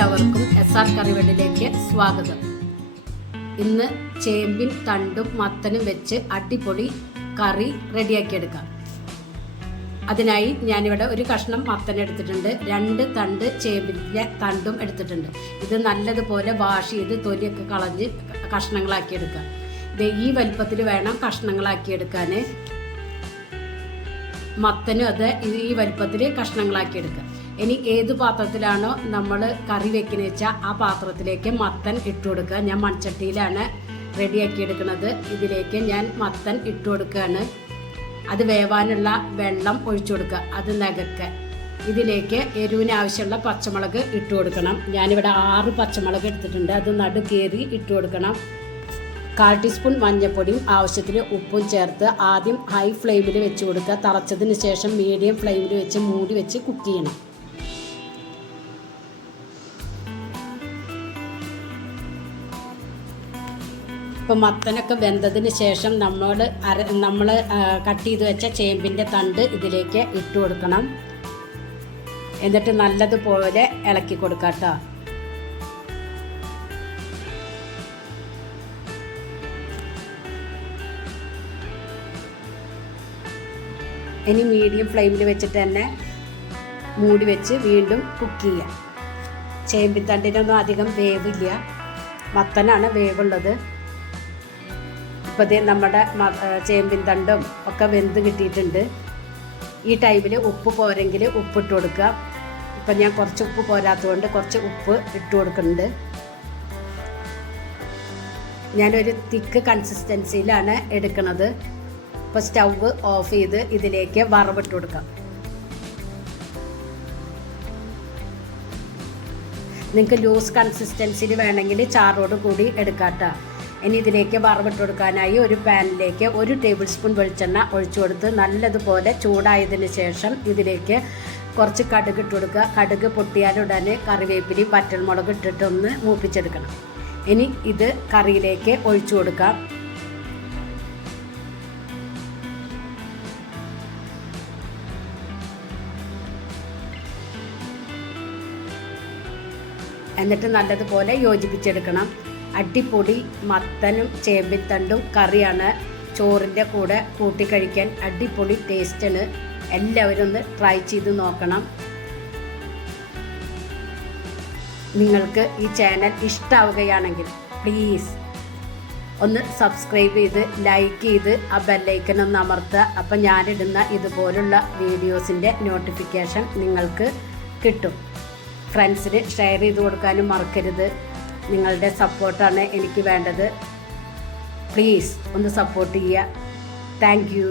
എല്ലാവർക്കും SR കറിവേണ്ടിലേക്ക് സ്വാഗതം. ഇന്ന് ചേമ്പിൻ തണ്ടും മത്തനും വെച്ച് അടിപൊളി കറി റെഡിയാക്കിയെടുക്കാം. അതിനായി ഞാനിവിടെ ഒരു കഷ്ണം മത്തൻ എടുത്തിട്ടുണ്ട്, 2 തണ്ട് ചേമ്പിൻ്റെ തണ്ടും എടുത്തിട്ടുണ്ട്. ഇത് നല്ലതുപോലെ വാഷ് ചെയ്ത് തൊലിയൊക്കെ കളഞ്ഞ് കഷ്ണങ്ങളാക്കിയെടുക്കാം. ഇത് ഈ വലിപ്പത്തിൽ വേണം കഷ്ണങ്ങളാക്കിയെടുക്കാൻ. മത്തനും അത് ഈ വലിപ്പത്തിൽ കഷ്ണങ്ങളാക്കിയെടുക്കുക. ഇനി ഏത് പാത്രത്തിലാണോ നമ്മൾ കറി വെക്കുന്നത് വെച്ചാൽ ആ പാത്രത്തിലേക്ക് മത്തൻ ഇട്ട് കൊടുക്കുക. ഞാൻ മൺചട്ടിയിലാണ് റെഡിയാക്കിയെടുക്കുന്നത്. ഇതിലേക്ക് ഞാൻ മത്തൻ ഇട്ട് കൊടുക്കുകയാണ്. അത് വേവാനുള്ള വെള്ളം ഒഴിച്ചു കൊടുക്കുക, അത് നികക്കുക. ഇതിലേക്ക് എരിവിന് ആവശ്യമുള്ള പച്ചമുളക് ഇട്ട് കൊടുക്കണം. ഞാനിവിടെ 6 പച്ചമുളക് എടുത്തിട്ടുണ്ട്, അത് നടുകേറി ഇട്ട് കൊടുക്കണം. 1/4 ടീസ്പൂൺ മഞ്ഞൾപ്പൊടിയും ആവശ്യത്തിന് ഉപ്പും ചേർത്ത് ആദ്യം ഹൈ ഫ്ലെയിമിൽ വെച്ച് കൊടുക്കുക. തിളച്ചതിന് ശേഷം മീഡിയം ഫ്ലെയിമിൽ വെച്ച് മൂടി വെച്ച് കുക്ക് ചെയ്യണം. ഇപ്പം മത്തനൊക്കെ വെന്തതിന് ശേഷം നമ്മൾ കട്ട് ചെയ്ത് വെച്ച ചേമ്പിൻ്റെ തണ്ട് ഇതിലേക്ക് ഇട്ട് കൊടുക്കണം. എന്നിട്ട് നല്ലതുപോലെ ഇളക്കി കൊടുക്കാം കേട്ടോ. ഇനി മീഡിയം ഫ്ലെയിമിൽ വെച്ചിട്ട് തന്നെ മൂടി വെച്ച് വീണ്ടും കുക്ക് ചെയ്യാം. ചേമ്പിൻ തണ്ടിനൊന്നും അധികം വേവില്ല, മത്തനാണ് വേവുള്ളത്. ഇപ്പോൾ ഇതേ നമ്മുടെ ചേമ്പിൻ തണ്ടും ഒക്കെ വെന്ത് കിട്ടിയിട്ടുണ്ട്. ഈ ടൈമിൽ ഉപ്പ് പോരെങ്കിൽ ഉപ്പിട്ട് കൊടുക്കുക. ഇപ്പം ഞാൻ കുറച്ച് ഉപ്പ് പോരാത്തതുകൊണ്ട് കുറച്ച് ഉപ്പ് ഇട്ട് കൊടുക്കുന്നുണ്ട്. ഞാനൊരു തിക്ക് കൺസിസ്റ്റൻസിയിലാണ് എടുക്കുന്നത്. ഇപ്പോൾ സ്റ്റൗവ് ഓഫ് ചെയ്ത് ഇതിലേക്ക് വറവിട്ട് കൊടുക്കാം. നിങ്ങൾക്ക് ലൂസ് കൺസിസ്റ്റൻസിയിൽ വേണമെങ്കിൽ ചാറോട് കൂടി എടുക്കാം കേട്ടോ. ഇനി ഇതിലേക്ക് വറവിട്ട് കൊടുക്കാനായി ഒരു പാനിലേക്ക് 1 ടേബിൾ സ്പൂൺ വെളിച്ചെണ്ണ ഒഴിച്ചു കൊടുത്ത് നല്ലതുപോലെ ചൂടായതിന് ശേഷം ഇതിലേക്ക് കുറച്ച് കടുക് ഇട്ട് കൊടുക്കുക. കടുക് പൊട്ടിയാലുടൻ കറിവേപ്പിലയും വറ്റൽമുളക് ഇട്ടിട്ടൊന്ന് മൂപ്പിച്ചെടുക്കണം. ഇനി ഇത് കറിയിലേക്ക് ഒഴിച്ചു കൊടുക്കാം. എന്നിട്ട് നല്ലതുപോലെ യോജിപ്പിച്ചെടുക്കണം. അടിപൊളി മത്തനും ചേമ്പിൻ തണ്ടും കറിയാണ്. ചോറിൻ്റെ കൂടെ കൂട്ടി കഴിക്കാൻ അടിപൊളി ടേസ്റ്റാണ്. എല്ലാവരും ഒന്ന് ട്രൈ ചെയ്ത് നോക്കണം. നിങ്ങൾക്ക് ഈ ചാനൽ ഇഷ്ടമാവുകയാണെങ്കിൽ പ്ലീസ് ഒന്ന് സബ്സ്ക്രൈബ് ചെയ്ത് ലൈക്ക് ചെയ്ത് ആ ബെല്ലൈക്കൻ ഒന്ന് അമർത്തുക. അപ്പം ഞാനിടുന്ന ഇതുപോലുള്ള വീഡിയോസിൻ്റെ നോട്ടിഫിക്കേഷൻ നിങ്ങൾക്ക് കിട്ടും. ഫ്രണ്ട്സിന് ഷെയർ ചെയ്ത് കൊടുക്കാനും മറക്കരുത്. നിങ്ങളുടെ സപ്പോർട്ടാണ് എനിക്ക് വേണ്ടത്. പ്ലീസ് ഒന്ന് സപ്പോർട്ട് ചെയ്യുക. Thank you.